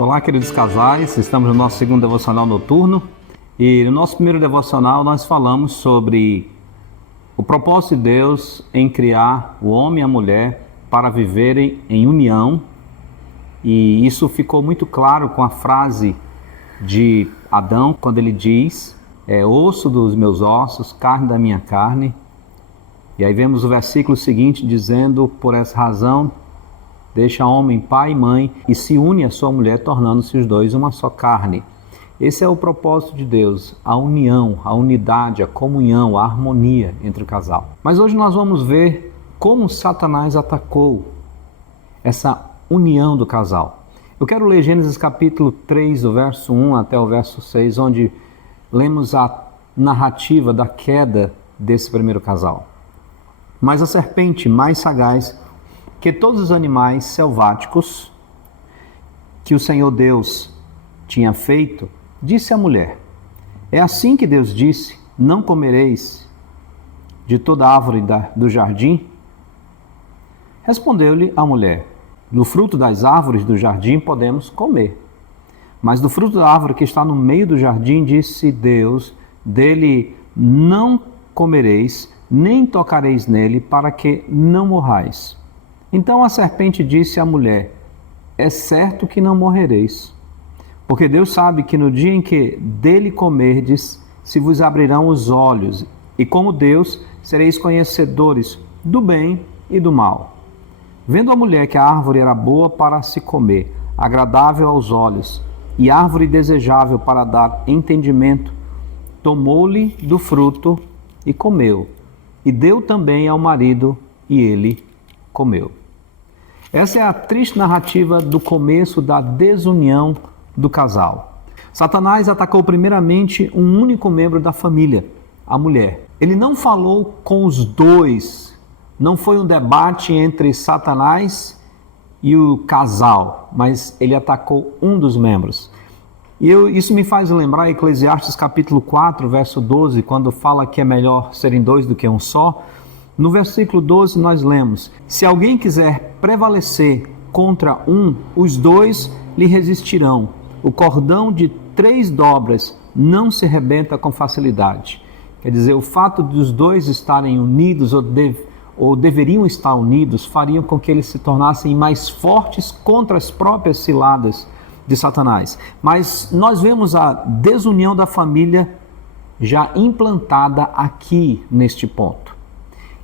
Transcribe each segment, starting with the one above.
Olá, queridos casais, estamos no nosso segundo devocional noturno e no nosso primeiro devocional nós falamos sobre o propósito de Deus em criar o homem e a mulher para viverem em união, e isso ficou muito claro com a frase de Adão quando ele diz: é osso dos meus ossos, carne da minha carne. E aí vemos o versículo seguinte dizendo: por essa razão deixa homem pai e mãe e se une à sua mulher, tornando-se os dois uma só carne. Esse é o propósito de Deus, a união, a unidade, a comunhão, a harmonia entre o casal. Mas hoje nós vamos ver como Satanás atacou essa união do casal. Eu quero ler Gênesis capítulo 3, do verso 1 até o verso 6, onde lemos a narrativa da queda desse primeiro casal. Mas a serpente, mais sagaz que todos os animais selváticos que o Senhor Deus tinha feito, disse à mulher: é assim que Deus disse, não comereis de toda árvore do jardim? Respondeu-lhe a mulher: do fruto das árvores do jardim podemos comer, mas do fruto da árvore que está no meio do jardim, disse Deus, dele não comereis, nem tocareis nele, para que não morrais. Então a serpente disse à mulher: é certo que não morrereis, porque Deus sabe que no dia em que dele comerdes, se vos abrirão os olhos, e como Deus, sereis conhecedores do bem e do mal. Vendo a mulher que a árvore era boa para se comer, agradável aos olhos, e árvore desejável para dar entendimento, tomou-lhe do fruto e comeu, e deu também ao marido, e ele comeu. Essa é a triste narrativa do começo da desunião do casal. Satanás atacou primeiramente um único membro da família, a mulher. Ele não falou com os dois, não foi um debate entre Satanás e o casal, mas ele atacou um dos membros. E isso me faz lembrar Eclesiastes capítulo 4, verso 12, quando fala que é melhor serem dois do que um só. No versículo 12 nós lemos: se alguém quiser prevalecer contra um, os dois lhe resistirão. O cordão de 3 dobras não se rebenta com facilidade. Quer dizer, o fato dos dois estarem unidos ou deveriam estar unidos fariam com que eles se tornassem mais fortes contra as próprias ciladas de Satanás. Mas nós vemos a desunião da família já implantada aqui neste ponto.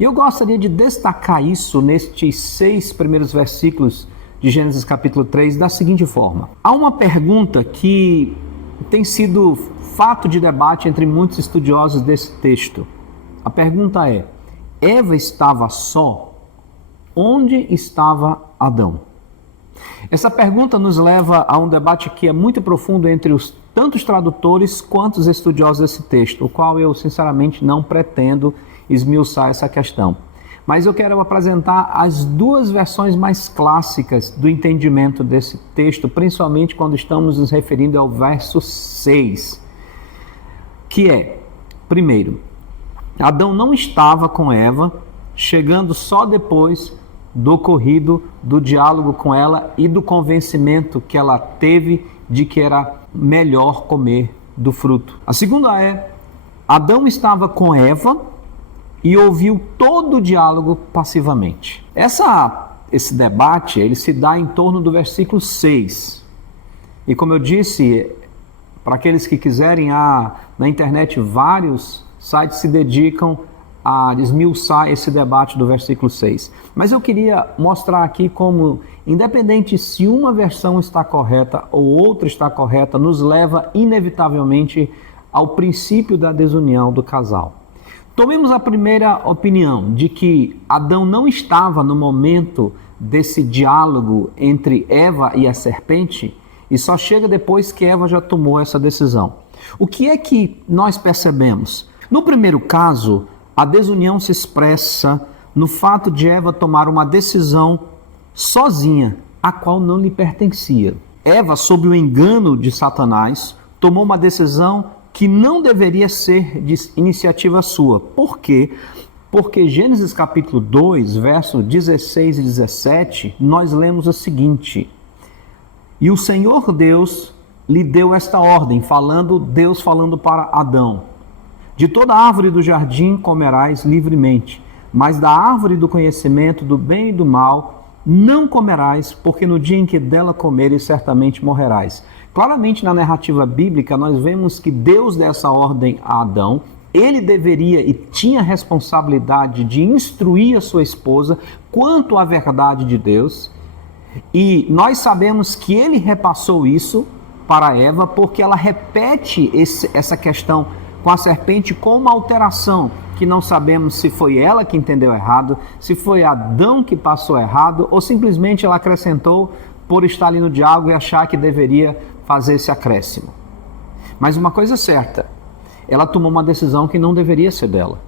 E eu gostaria de destacar isso nestes 6 primeiros versículos de Gênesis capítulo 3 da seguinte forma. Há uma pergunta que tem sido fato de debate entre muitos estudiosos desse texto. A pergunta é: Eva estava só? Onde estava Adão? Essa pergunta nos leva a um debate que é muito profundo entre tanto os tradutores quanto os estudiosos desse texto, o qual eu sinceramente não pretendo esmiuçar essa questão. Mas eu quero apresentar as 2 versões mais clássicas do entendimento desse texto, principalmente quando estamos nos referindo ao verso 6, que é: primeiro, Adão não estava com Eva, chegando só depois do ocorrido do diálogo com ela e do convencimento que ela teve de que era melhor comer do fruto. A segunda é: Adão estava com Eva e ouviu todo o diálogo passivamente. Esse debate ele se dá em torno do versículo 6. E como eu disse, para aqueles que quiserem, há na internet vários sites se dedicam a esmiuçar esse debate do versículo 6. Mas eu queria mostrar aqui como, independente se uma versão está correta ou outra está correta, nos leva inevitavelmente ao princípio da desunião do casal. Tomemos a primeira opinião, de que Adão não estava no momento desse diálogo entre Eva e a serpente, e só chega depois que Eva já tomou essa decisão. O que é que nós percebemos? No primeiro caso, a desunião se expressa no fato de Eva tomar uma decisão sozinha, a qual não lhe pertencia. Eva, sob o engano de Satanás, tomou uma decisão que não deveria ser de iniciativa sua. Por quê? Porque Gênesis capítulo 2, versos 16 e 17, nós lemos o seguinte: E o Senhor Deus lhe deu esta ordem, Deus falando para Adão: de toda árvore do jardim comerás livremente, mas da árvore do conhecimento do bem e do mal não comerás, porque no dia em que dela comeres certamente morrerás. Claramente na narrativa bíblica nós vemos que Deus deu essa ordem a Adão. Ele deveria e tinha a responsabilidade de instruir a sua esposa quanto à verdade de Deus. E nós sabemos que ele repassou isso para Eva, porque ela repete essa questão com a serpente com uma alteração, que não sabemos se foi ela que entendeu errado, se foi Adão que passou errado, ou simplesmente ela acrescentou por estar ali no diálogo e achar que deveria fazer esse acréscimo. Mas uma coisa é certa, ela tomou uma decisão que não deveria ser dela.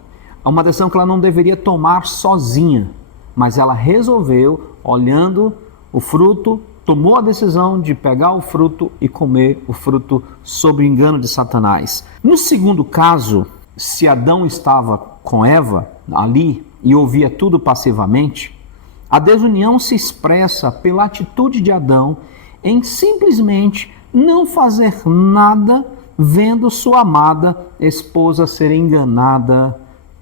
Uma decisão que ela não deveria tomar sozinha, mas ela resolveu, olhando o fruto, tomou a decisão de pegar o fruto e comer o fruto sob o engano de Satanás. No segundo caso, se Adão estava com Eva ali e ouvia tudo passivamente, a desunião se expressa pela atitude de Adão em simplesmente não fazer nada vendo sua amada esposa ser enganada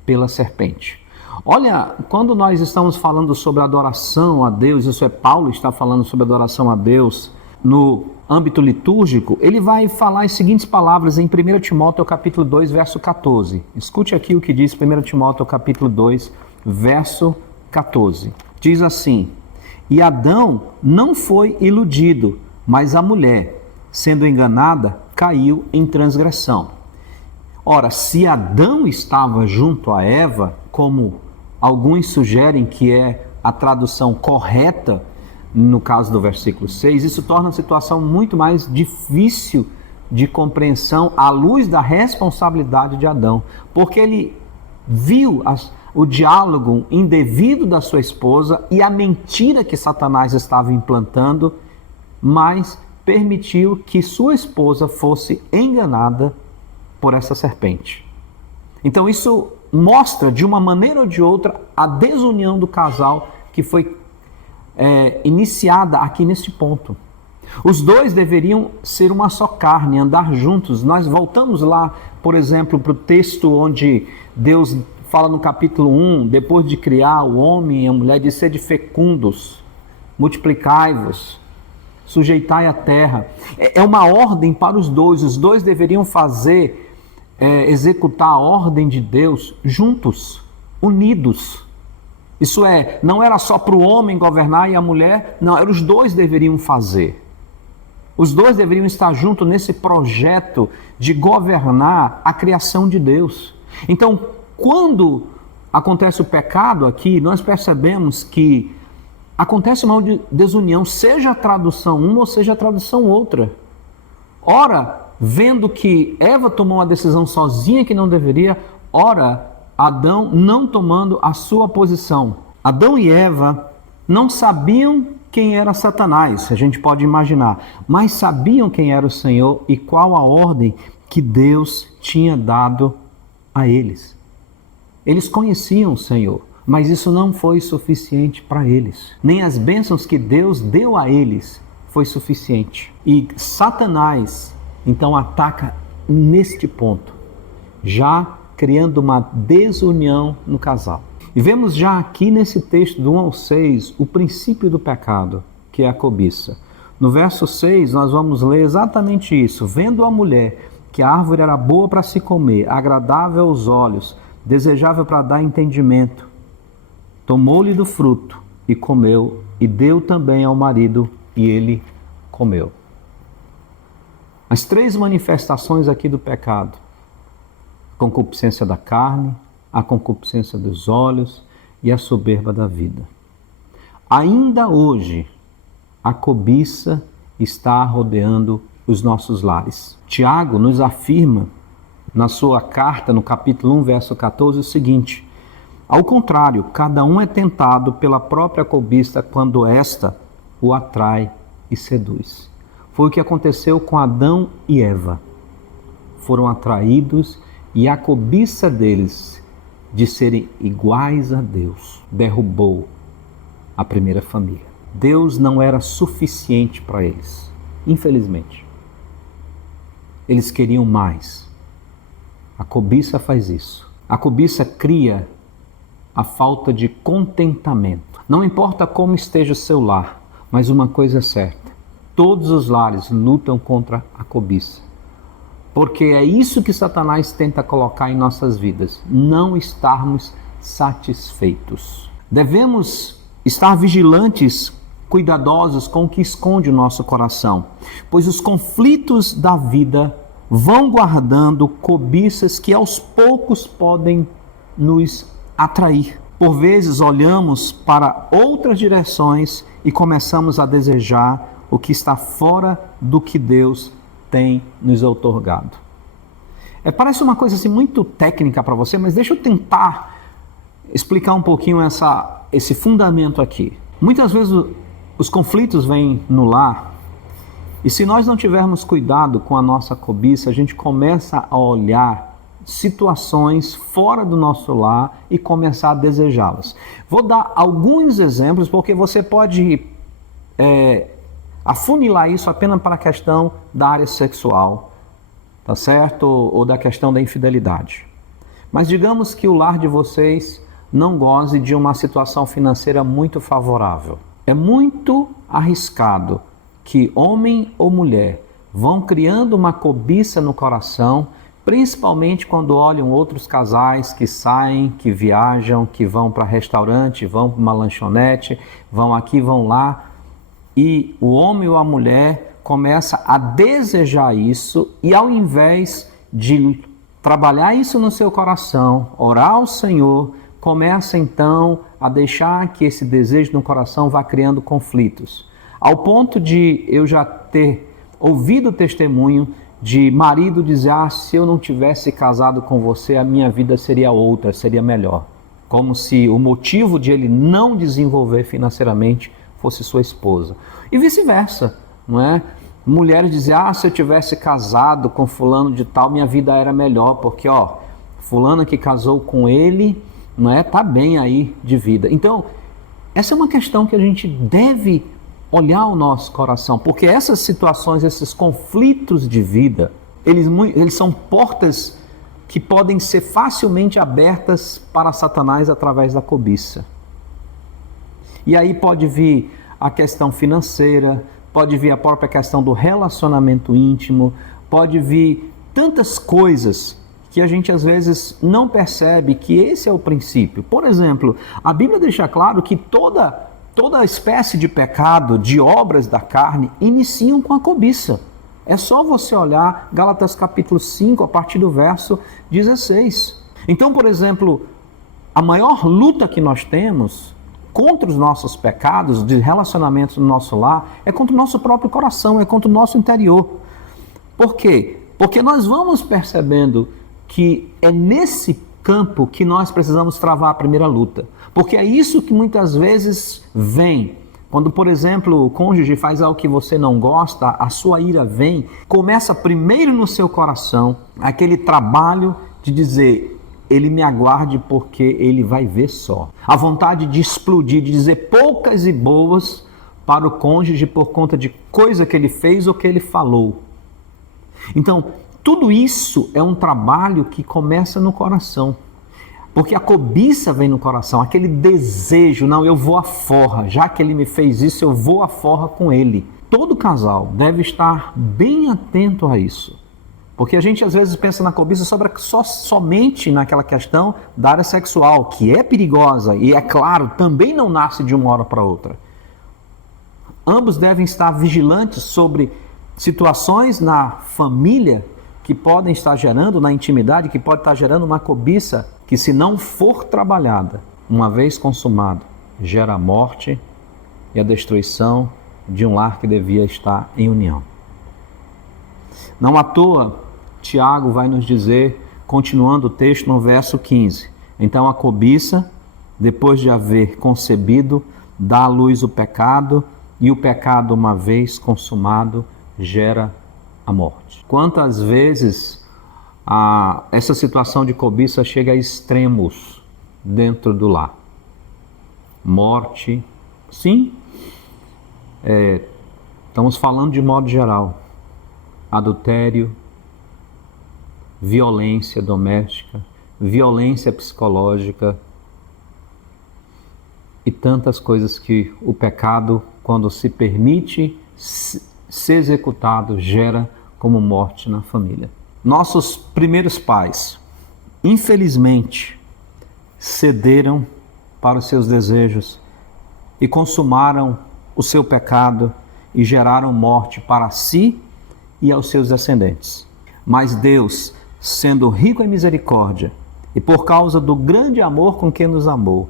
pela serpente. Olha, quando nós estamos falando sobre adoração a Deus, isso é Paulo está falando sobre adoração a Deus no âmbito litúrgico, ele vai falar as seguintes palavras em 1 Timóteo capítulo 2, verso 14. Escute aqui o que diz 1 Timóteo capítulo 2, verso 14. Diz assim: e Adão não foi iludido, mas a mulher, sendo enganada, caiu em transgressão. Ora, se Adão estava junto a Eva, como alguns sugerem que é a tradução correta no caso do versículo 6, isso torna a situação muito mais difícil de compreensão à luz da responsabilidade de Adão, porque ele viu o diálogo indevido da sua esposa e a mentira que Satanás estava implantando, mas permitiu que sua esposa fosse enganada por essa serpente. Então isso mostra de uma maneira ou de outra a desunião do casal que foi iniciada aqui neste ponto. Os dois deveriam ser uma só carne, andar juntos. Nós voltamos lá, por exemplo, para o texto onde Deus fala no capítulo 1, depois de criar o homem e a mulher, de sede fecundos, multiplicai-vos, sujeitai a terra. É uma ordem para os dois deveriam executar a ordem de Deus juntos, unidos. Isso não era só para o homem governar e a mulher, não, os dois deveriam fazer. Os dois deveriam estar juntos nesse projeto de governar a criação de Deus. Então, quando acontece o pecado aqui, nós percebemos que acontece uma desunião, seja a tradução uma ou seja a tradução outra. Ora, vendo que Eva tomou uma decisão sozinha que não deveria, ora, Adão não tomando a sua posição. Adão e Eva não sabiam quem era Satanás, a gente pode imaginar, mas sabiam quem era o Senhor e qual a ordem que Deus tinha dado a eles. Eles conheciam o Senhor, mas isso não foi suficiente para eles. Nem as bênçãos que Deus deu a eles foi suficiente. E Satanás, então, ataca neste ponto, já criando uma desunião no casal. E vemos já aqui nesse texto do 1 ao 6 o princípio do pecado, que é a cobiça. No verso 6 nós vamos ler exatamente isso. Vendo a mulher que a árvore era boa para se comer, agradável aos olhos, desejável para dar entendimento, tomou-lhe do fruto e comeu, e deu também ao marido, e ele comeu. As três manifestações aqui do pecado: a concupiscência da carne, a concupiscência dos olhos e a soberba da vida. Ainda hoje, a cobiça está rodeando os nossos lares. Tiago nos afirma na sua carta, no capítulo 1, verso 14, o seguinte: ao contrário, cada um é tentado pela própria cobiça quando esta o atrai e seduz. Foi o que aconteceu com Adão e Eva. Foram atraídos e a cobiça deles de serem iguais a Deus derrubou a primeira família. Deus não era suficiente para eles. infelizmente. Eles queriam mais. A cobiça faz isso. A cobiça cria a falta de contentamento. Não importa como esteja o seu lar, mas uma coisa é certa: todos os lares lutam contra a cobiça. Porque é isso que Satanás tenta colocar em nossas vidas, não estarmos satisfeitos. Devemos estar vigilantes, cuidadosos com o que esconde o nosso coração, pois os conflitos da vida vão guardando cobiças que aos poucos podem nos atrair. Por vezes olhamos para outras direções e começamos a desejar o que está fora do que Deus tem nos outorgado. Parece uma coisa assim muito técnica para você, mas deixa eu tentar explicar um pouquinho esse fundamento aqui. Muitas vezes os conflitos vêm no lar, e se nós não tivermos cuidado com a nossa cobiça, a gente começa a olhar situações fora do nosso lar e começar a desejá-las. Vou dar alguns exemplos, porque você pode afunilar isso apenas para a questão da área sexual, tá certo? Ou da questão da infidelidade. Mas digamos que o lar de vocês não goze de uma situação financeira muito favorável. É muito arriscado que homem ou mulher vão criando uma cobiça no coração, principalmente quando olham outros casais que saem, que viajam, que vão para restaurante, vão para uma lanchonete, vão aqui, vão lá, e o homem ou a mulher começa a desejar isso, e ao invés de trabalhar isso no seu coração, orar ao Senhor, começa então a deixar que esse desejo no coração vá criando conflitos. Ao ponto de eu já ter ouvido o testemunho de marido dizer: se eu não tivesse casado com você, a minha vida seria outra, seria melhor. Como se o motivo de ele não desenvolver financeiramente fosse sua esposa. E vice-versa, não é? Mulheres dizem: se eu tivesse casado com fulano de tal, minha vida era melhor, porque fulano que casou com ele, não é? Tá bem aí de vida. Então, essa é uma questão que a gente deve olhar o nosso coração, porque essas situações, esses conflitos de vida, eles são portas que podem ser facilmente abertas para Satanás através da cobiça. E aí pode vir a questão financeira, pode vir a própria questão do relacionamento íntimo, pode vir tantas coisas que a gente às vezes não percebe que esse é o princípio. Por exemplo, a Bíblia deixa claro que toda espécie de pecado, de obras da carne, iniciam com a cobiça. É só você olhar Gálatas capítulo 5, a partir do verso 16. Então, por exemplo, a maior luta que nós temos contra os nossos pecados, de relacionamentos no nosso lar, é contra o nosso próprio coração, é contra o nosso interior. Por quê? Porque nós vamos percebendo que é nesse campo que nós precisamos travar a primeira luta. Porque é isso que muitas vezes vem. Quando, por exemplo, o cônjuge faz algo que você não gosta, a sua ira vem, começa primeiro no seu coração aquele trabalho de dizer: ele me aguarde porque ele vai ver só. A vontade de explodir, de dizer poucas e boas para o cônjuge por conta de coisa que ele fez ou que ele falou. Então, tudo isso é um trabalho que começa no coração. Porque a cobiça vem no coração, aquele desejo: não, eu vou à forra, já que ele me fez isso, eu vou à forra com ele. Todo casal deve estar bem atento a isso. Porque a gente às vezes pensa na cobiça somente naquela questão da área sexual, que é perigosa e, é claro, também não nasce de uma hora para outra. Ambos devem estar vigilantes sobre situações na família que podem estar gerando, na intimidade, que pode estar gerando uma cobiça que, se não for trabalhada, uma vez consumado, gera a morte e a destruição de um lar que devia estar em união. Não à toa, Tiago vai nos dizer, continuando o texto no verso 15: então a cobiça, depois de haver concebido, dá à luz o pecado, e o pecado, uma vez consumado, gera a morte. Quantas vezes essa situação de cobiça chega a extremos dentro do lar? Morte, sim, Estamos falando de modo geral: adultério, violência doméstica, violência psicológica e tantas coisas que o pecado, quando se permite ser executado, gera como morte na família. Nossos primeiros pais, infelizmente, cederam para os seus desejos e consumaram o seu pecado e geraram morte para si e aos seus descendentes. Mas Deus, sendo rico em misericórdia e por causa do grande amor com que nos amou,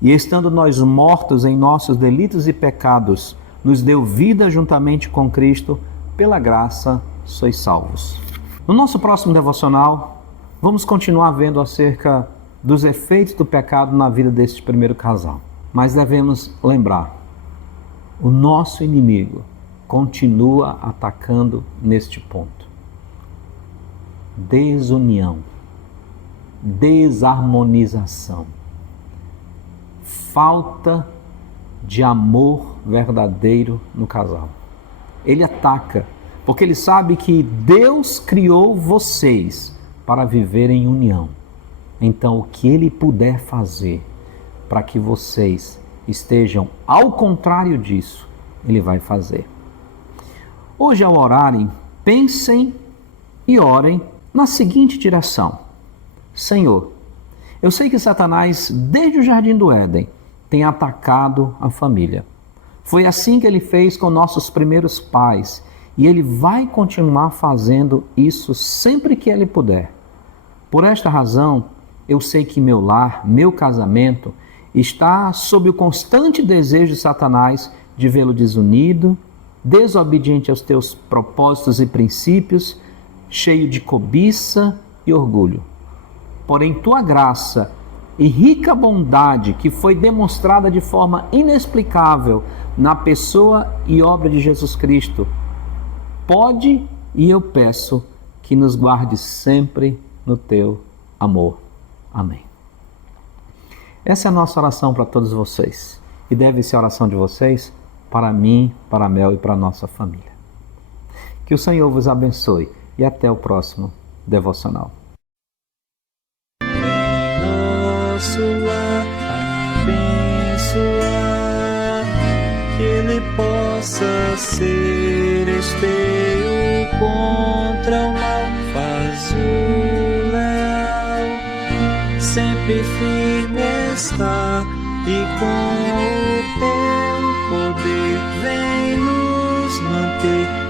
e estando nós mortos em nossos delitos e pecados, nos deu vida juntamente com Cristo, pela graça sois salvos. No nosso próximo devocional, vamos continuar vendo acerca dos efeitos do pecado na vida deste primeiro casal. Mas devemos lembrar, o nosso inimigo continua atacando neste ponto. Desunião, desarmonização, falta de amor verdadeiro no casal. Ele ataca, porque ele sabe que Deus criou vocês para viver em união. Então, o que ele puder fazer para que vocês estejam ao contrário disso, ele vai fazer. Hoje, ao orarem, pensem e orem na seguinte direção: Senhor, eu sei que Satanás, desde o Jardim do Éden, tem atacado a família. Foi assim que ele fez com nossos primeiros pais e ele vai continuar fazendo isso sempre que ele puder. Por esta razão, eu sei que meu lar, meu casamento, está sob o constante desejo de Satanás de vê-lo desunido, desobediente aos teus propósitos e princípios, cheio de cobiça e orgulho. Porém, tua graça e rica bondade, que foi demonstrada de forma inexplicável na pessoa e obra de Jesus Cristo, pode e eu peço que nos guarde sempre no teu amor. Amém. Essa é a nossa oração para todos vocês. E deve ser a oração de vocês para mim, para a Mel e para a nossa família. Que o Senhor vos abençoe e até o próximo devocional. Nosso lar abençoar, que ele possa ser esteio contra o mal, faz o leal, sempre firme está, e com o teu poder vem nos manter.